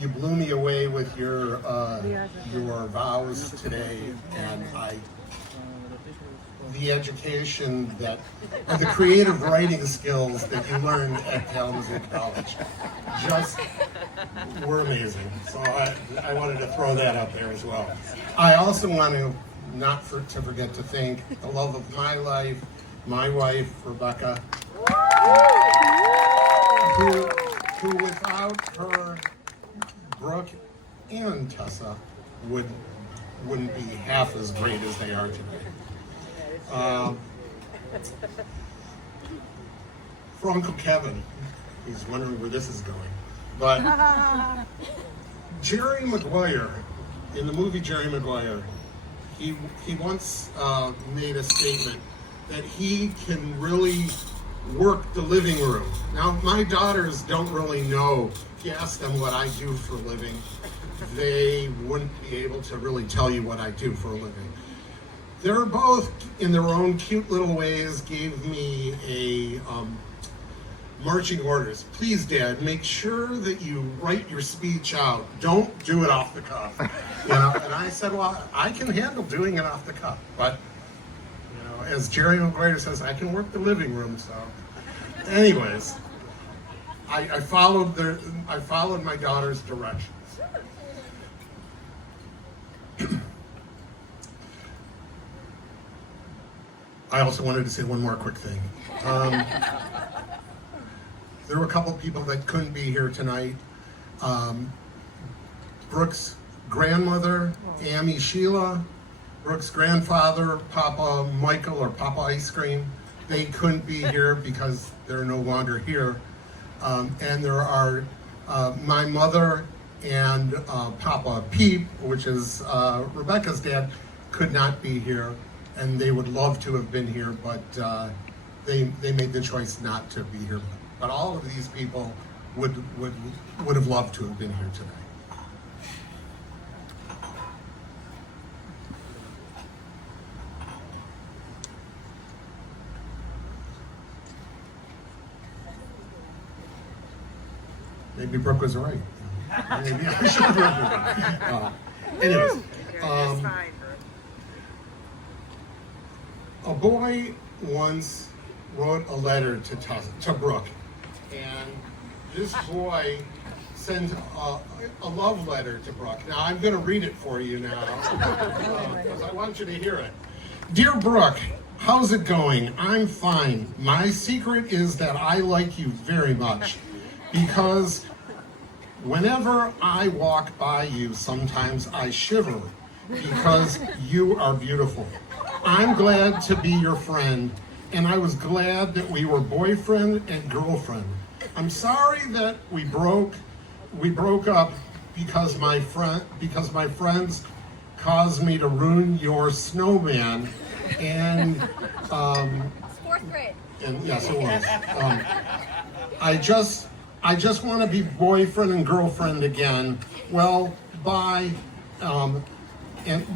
you blew me away with your vows today, and the education and the creative writing skills that you learned at Kalamazoo College just were amazing. So I wanted to throw that out there as well. I also want to to forget to thank the love of my life, my wife, Rebecca, who without her, Brooke and Tessa wouldn't be half as great as they are today. For Uncle Kevin, he's wondering where this is going, but Jerry Maguire, in the movie Jerry Maguire, he once made a statement that he can really work the living room. Now, my daughters don't really know. If you ask them what I do for a living, they wouldn't be able to really tell you what I do for a living. They're both, in their own cute little ways, gave me a marching orders. Please, Dad, make sure that you write your speech out. Don't do it off the cuff. You know, and I said, well, I can handle doing it off the cuff, but you know, as Jerry Maguire says, I can work the living room. So, anyways, I followed my daughter's directions. I also wanted to say one more quick thing. There were a couple of people that couldn't be here tonight. Brooke's grandmother, Amy Sheila, Brooke's grandfather, Papa Michael or Papa Ice Cream, they couldn't be here because they're no longer here. And there are my mother and Papa Peep, which is Rebecca's dad, could not be here. And they would love to have been here, but they made the choice not to be here. But all of these people would have loved to have been here today. Maybe Brooke was right. Maybe I should have. Anyways. A boy once wrote a letter to Brooke, and this boy sent a love letter to Brooke. Now, I'm going to read it for you now, because I want you to hear it. Dear Brooke, how's it going? I'm fine. My secret is that I like you very much, because whenever I walk by you, sometimes I shiver, because you are beautiful. I'm glad to be your friend, and I was glad that we were boyfriend and girlfriend. I'm sorry that we broke up because my friends caused me to ruin your snowman, and fourth grade. And yes, it was. I just want to be boyfriend and girlfriend again. Well, bye. And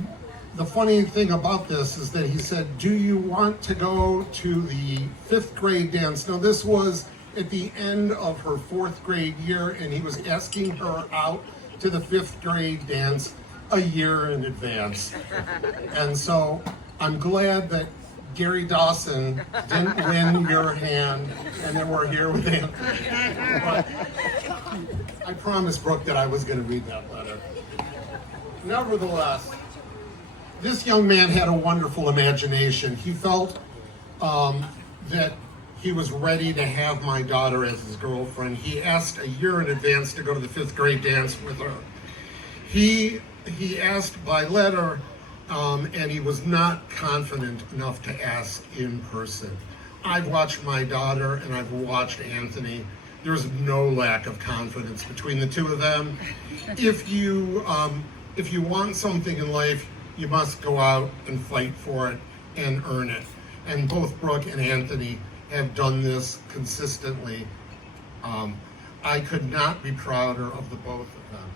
the funny thing about this is that he said, do you want to go to the 5th grade dance? Now, this was at the end of her 4th grade year, and he was asking her out to the 5th grade dance a year in advance. And so I'm glad that Gary Dawson didn't win your hand, and that we're here with him. But I promised Brooke that I was going to read that letter. Nevertheless, this young man had a wonderful imagination. He felt that he was ready to have my daughter as his girlfriend. He asked a year in advance to go to the 5th grade dance with her. He asked by letter, and he was not confident enough to ask in person. I've watched my daughter and I've watched Anthony. There's no lack of confidence between the two of them. If you want something in life, you must go out and fight for it and earn it. And both Brooke and Anthony have done this consistently. I could not be prouder of the both of them.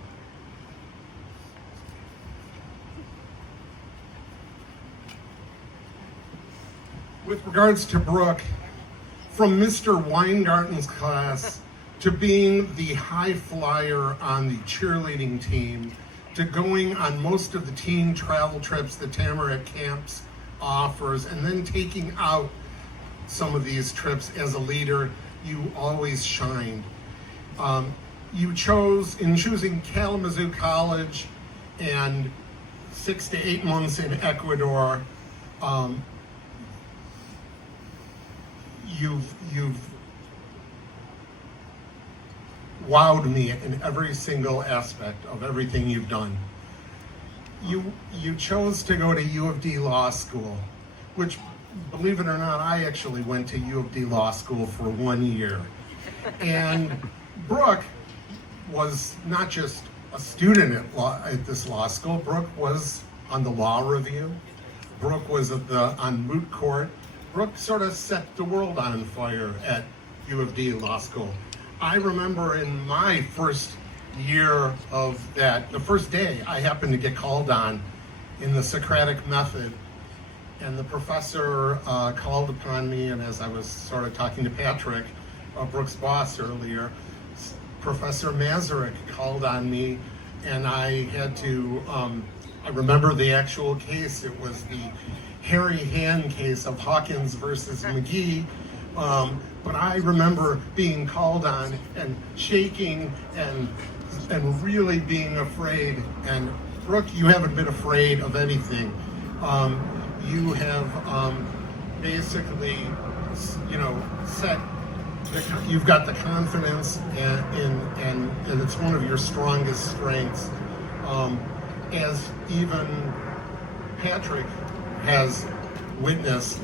With regards to Brooke, from Mr. Weingarten's class, to being the high flyer on the cheerleading team, to going on most of the teen travel trips that Tamarack Camps offers, and then taking out some of these trips as a leader, you always shined. You chose, in choosing Kalamazoo College and 6 to 8 months in Ecuador, you've wowed me in every single aspect of everything you've done. You chose to go to U of D Law School, which, believe it or not, I actually went to U of D Law School for 1 year. And Brooke was not just a student at this law school. Brooke was on the law review. Brooke was on moot court. Brooke sort of set the world on fire at U of D Law School. I remember in my first year of that, the first day, I happened to get called on in the Socratic method, and the professor called upon me, and as I was sort of talking to Patrick, Brooke's boss earlier, Professor Masaryk called on me, and I had to, I remember the actual case. It was the Harry Hand case of Hawkins versus McGee. But I remember being called on and shaking and really being afraid. And Brooke, you haven't been afraid of anything. You have basically, you've got the confidence, and it's one of your strongest strengths. As even Patrick has witnessed,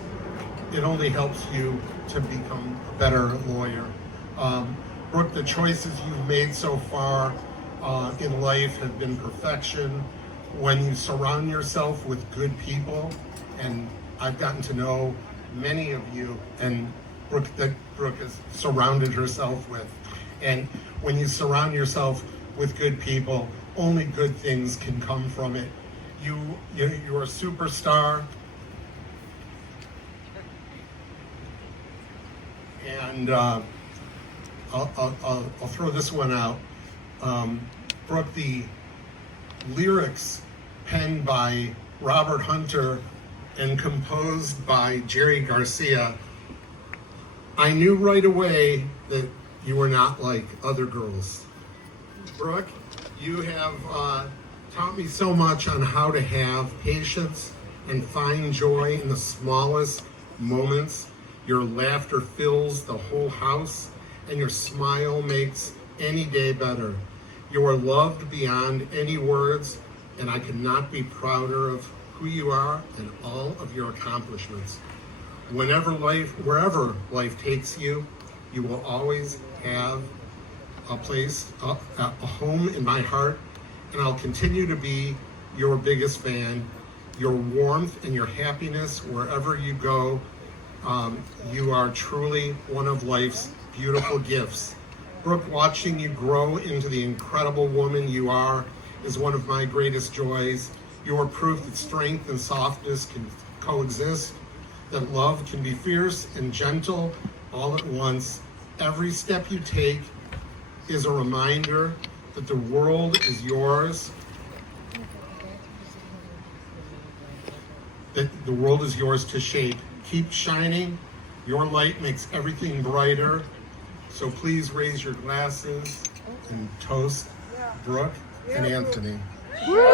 it only helps you to become a better lawyer. Brooke, the choices you've made so far in life have been perfection. When you surround yourself with good people, and I've gotten to know many of you, and Brooke has surrounded herself with, and when you surround yourself with good people, only good things can come from it. You're a superstar. And I'll throw this one out. Brooke, the lyrics penned by Robert Hunter and composed by Jerry Garcia, I knew right away that you were not like other girls. Brooke, you have taught me so much on how to have patience and find joy in the smallest moments. Your laughter fills the whole house, and your smile makes any day better. You are loved beyond any words, and I could not be prouder of who you are and all of your accomplishments. Wherever life takes you, you will always have a place, a home in my heart, and I'll continue to be your biggest fan. Your warmth and your happiness wherever you go, you are truly one of life's beautiful gifts. Brooke, watching you grow into the incredible woman you are is one of my greatest joys. You are proof that strength and softness can coexist, that love can be fierce and gentle all at once. Every step you take is a reminder that the world is yours, that the world is yours to shape. Keep shining. Your light makes everything brighter. So please raise your glasses and toast Brooke and Anthony. Woo!